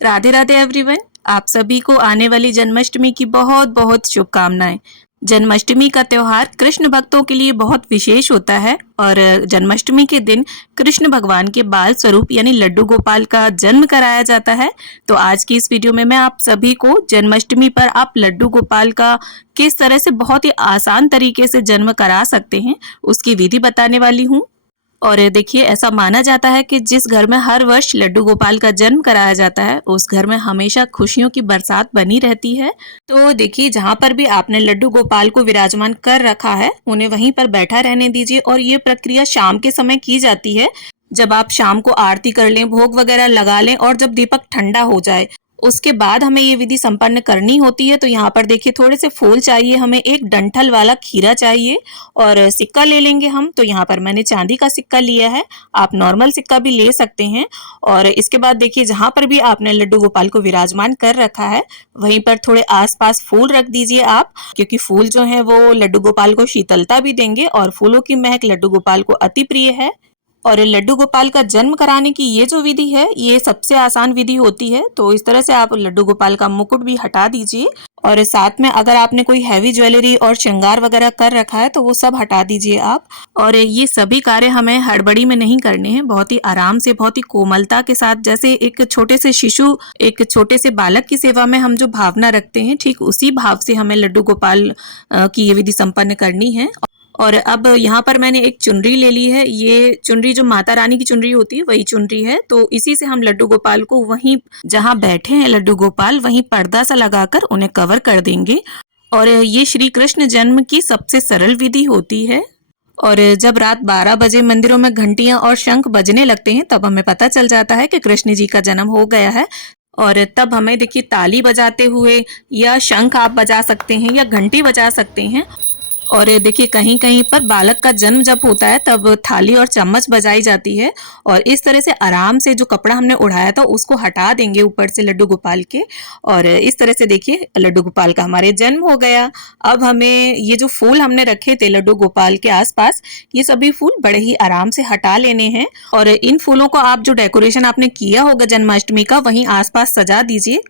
Radhe Radhe everyone. आप सभी को आने वाली जन्माष्टमी की बहुत बहुत शुभकामनाएं। जन्माष्टमी का त्योहार कृष्ण भक्तों के लिए बहुत विशेष होता है और जन्माष्टमी के दिन कृष्ण भगवान के बाल स्वरूप यानी लड्डू गोपाल का जन्म कराया जाता है। तो आज की इस वीडियो में मैं आप सभी को जन्माष्टमी पर आप लड्डू गोपाल का किस तरह से बहुत ही आसान तरीके से जन्म करा सकते हैं उसकी विधि बताने वाली हूँ। और देखिए, ऐसा माना जाता है कि जिस घर में हर वर्ष लड्डू गोपाल का जन्म कराया जाता है उस घर में हमेशा खुशियों की बरसात बनी रहती है। तो देखिए, जहाँ पर भी आपने लड्डू गोपाल को विराजमान कर रखा है उन्हें वहीं पर बैठा रहने दीजिए और ये प्रक्रिया शाम के समय की जाती है। जब आप शाम को आरती कर लें, भोग वगैरह लगा लें और जब दीपक ठंडा हो जाए उसके बाद हमें ये विधि संपन्न करनी होती है। तो यहाँ पर देखिए, थोड़े से फूल चाहिए, हमें एक डंठल वाला खीरा चाहिए और सिक्का ले लेंगे हम। तो यहाँ पर मैंने चांदी का सिक्का लिया है, आप नॉर्मल सिक्का भी ले सकते हैं। और इसके बाद देखिए, जहाँ पर भी आपने लड्डू गोपाल को विराजमान कर रखा है वहीं पर थोड़े आसपास फूल रख दीजिए आप, क्योंकि फूल जो है वो लड्डू गोपाल को शीतलता भी देंगे और फूलों की महक लड्डू गोपाल को अति प्रिय है। और लड्डू गोपाल का जन्म कराने की ये जो विधि है ये सबसे आसान विधि होती है। तो इस तरह से आप लड्डू गोपाल का मुकुट भी हटा दीजिए और साथ में अगर आपने कोई हैवी ज्वेलरी और श्रृंगार वगैरह कर रखा है तो वो सब हटा दीजिए आप। और ये सभी कार्य हमें हड़बड़ी में नहीं करने हैं, बहुत ही आराम से, बहुत ही कोमलता के साथ, जैसे एक छोटे से शिशु, एक छोटे से बालक की सेवा में हम जो भावना रखते हैं ठीक उसी भाव से हमें लड्डू गोपाल की ये विधि संपन्न करनी है। और अब यहाँ पर मैंने एक चुनरी ले ली है, ये चुनरी जो माता रानी की चुनरी होती है वही चुनरी है। तो इसी से हम लड्डू गोपाल को वहीं जहाँ बैठे हैं लड्डू गोपाल वहीं पर्दा सा लगाकर उन्हें कवर कर देंगे। और ये श्री कृष्ण जन्म की सबसे सरल विधि होती है। और जब रात 12 बजे मंदिरों में घंटियां और शंख बजने लगते हैं तब हमें पता चल जाता है कि कृष्ण जी का जन्म हो गया है। और तब हमें देखिए, ताली बजाते हुए या शंख आप बजा सकते हैं या घंटी बजा सकते हैं। और देखिए, कहीं कहीं पर बालक का जन्म जब होता है तब थाली और चम्मच बजाई जाती है। और इस तरह से आराम से जो कपड़ा हमने उड़ाया था उसको हटा देंगे ऊपर से लड्डू गोपाल के। और इस तरह से देखिए, लड्डू गोपाल का हमारे जन्म हो गया। अब हमें ये जो फूल हमने रखे थे लड्डू गोपाल के आसपास, ये सभी फूल बड़े ही आराम से हटा लेने हैं। और इन फूलों को आप जो डेकोरेशन आपने किया होगा जन्माष्टमी का वहीं आसपास सजा दीजिए,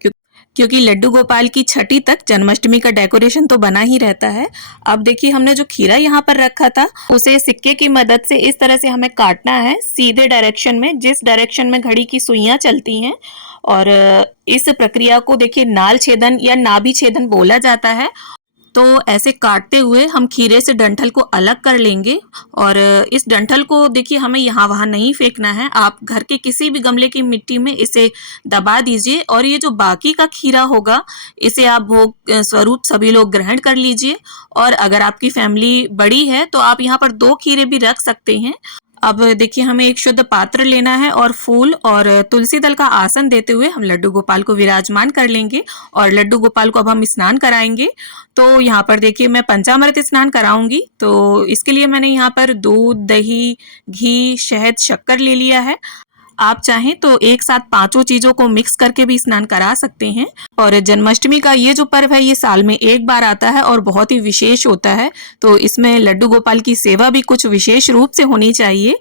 क्योंकि लड्डू गोपाल की छठी तक जन्माष्टमी का डेकोरेशन तो बना ही रहता है। अब देखिए, हमने जो खीरा यहाँ पर रखा था उसे सिक्के की मदद से इस तरह से हमें काटना है, सीधे डायरेक्शन में, जिस डायरेक्शन में घड़ी की सुइयां चलती हैं। और इस प्रक्रिया को देखिए नाल छेदन या नाभि छेदन बोला जाता है। तो ऐसे काटते हुए हम खीरे से डंठल को अलग कर लेंगे। और इस डंठल को देखिए हमें यहाँ वहाँ नहीं फेंकना है, आप घर के किसी भी गमले की मिट्टी में इसे दबा दीजिए। और ये जो बाकी का खीरा होगा इसे आप भोग स्वरूप सभी लोग ग्रहण कर लीजिए। और अगर आपकी फैमिली बड़ी है तो आप यहाँ पर 2 खीरे भी रख सकते हैं। अब देखिए, हमें एक शुद्ध पात्र लेना है और फूल और तुलसी दल का आसन देते हुए हम लड्डू गोपाल को विराजमान कर लेंगे। और लड्डू गोपाल को अब हम स्नान कराएंगे। तो यहाँ पर देखिए, मैं पंचामृत स्नान कराऊंगी। तो इसके लिए मैंने यहाँ पर दूध, दही, घी, शहद, शक्कर ले लिया है। आप चाहें तो एक साथ पांचों चीजों को मिक्स करके भी स्नान करा सकते हैं। और जन्माष्टमी का ये जो पर्व है ये साल में एक बार आता है और बहुत ही विशेष होता है। तो इसमें लड्डू गोपाल की सेवा भी कुछ विशेष रूप से होनी चाहिए।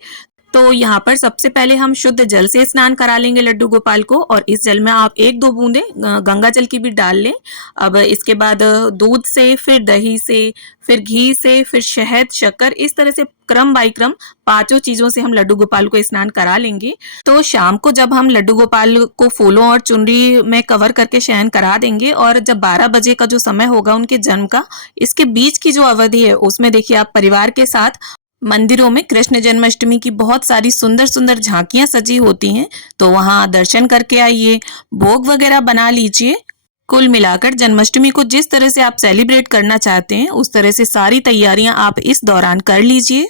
तो यहाँ पर सबसे पहले हम शुद्ध जल से स्नान करा लेंगे लड्डू गोपाल को। और इस जल में आप 1-2 बूंदे गंगा जल की भी डाल लें। अब इसके बाद दूध से, फिर दही से, फिर घी से, फिर शहद, शक्कर, इस तरह से क्रम बाई क्रम पांचों चीजों से हम लड्डू गोपाल को स्नान करा लेंगे। तो शाम को जब हम लड्डू गोपाल को फूलों और चुनरी में कवर करके शयन करा देंगे और जब 12 बजे का जो समय होगा उनके जन्म का, इसके बीच की जो अवधि है उसमें देखिए आप परिवार के साथ मंदिरों में कृष्ण जन्माष्टमी की बहुत सारी सुंदर सुंदर झांकियां सजी होती हैं। तो वहां दर्शन करके आइए, भोग वगैरह बना लीजिए। कुल मिलाकर जन्माष्टमी को जिस तरह से आप सेलिब्रेट करना चाहते हैं उस तरह से सारी तैयारियां आप इस दौरान कर लीजिए।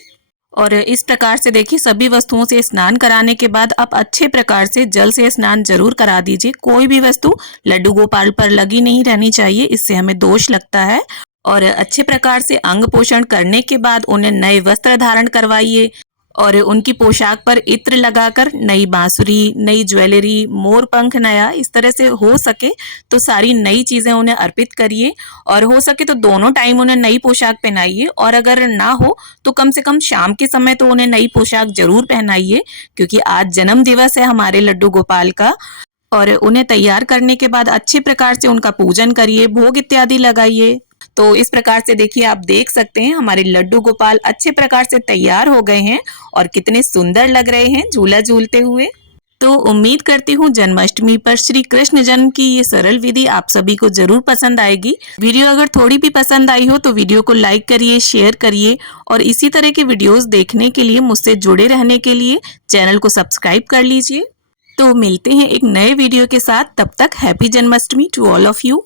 और इस प्रकार से देखिए, सभी वस्तुओं से स्नान कराने के बाद आप अच्छे प्रकार से जल से स्नान जरूर करा दीजिए। कोई भी वस्तु लड्डू गोपाल पर लगी नहीं रहनी चाहिए, इससे हमें दोष लगता है। और अच्छे प्रकार से अंग पोषण करने के बाद उन्हें नए वस्त्र धारण करवाइए और उनकी पोशाक पर इत्र लगाकर नई बांसुरी, नई ज्वेलरी, मोर पंख नया, इस तरह से हो सके तो सारी नई चीजें उन्हें अर्पित करिए। और हो सके तो दोनों टाइम उन्हें नई पोशाक पहनाइए। और अगर ना हो तो कम से कम शाम के समय तो उन्हें नई पोशाक जरूर पहनाइए, क्योंकि आज जन्म दिवस है हमारे लड्डू गोपाल का। और उन्हें तैयार करने के बाद अच्छे प्रकार से उनका पूजन करिए, भोग इत्यादि लगाइए। तो इस प्रकार से देखिए आप देख सकते हैं हमारे लड्डू गोपाल अच्छे प्रकार से तैयार हो गए हैं और कितने सुंदर लग रहे हैं झूला झूलते हुए। तो उम्मीद करती हूँ जन्माष्टमी पर श्री कृष्ण जन्म की ये सरल विधि आप सभी को जरूर पसंद आएगी। वीडियो अगर थोड़ी भी पसंद आई हो तो वीडियो को लाइक करिए, शेयर करिए और इसी तरह के वीडियोस देखने के लिए, मुझसे जुड़े रहने के लिए चैनल को सब्सक्राइब कर लीजिए। तो मिलते हैं एक नए वीडियो के साथ, तब तक happy Janmashtami to all of you.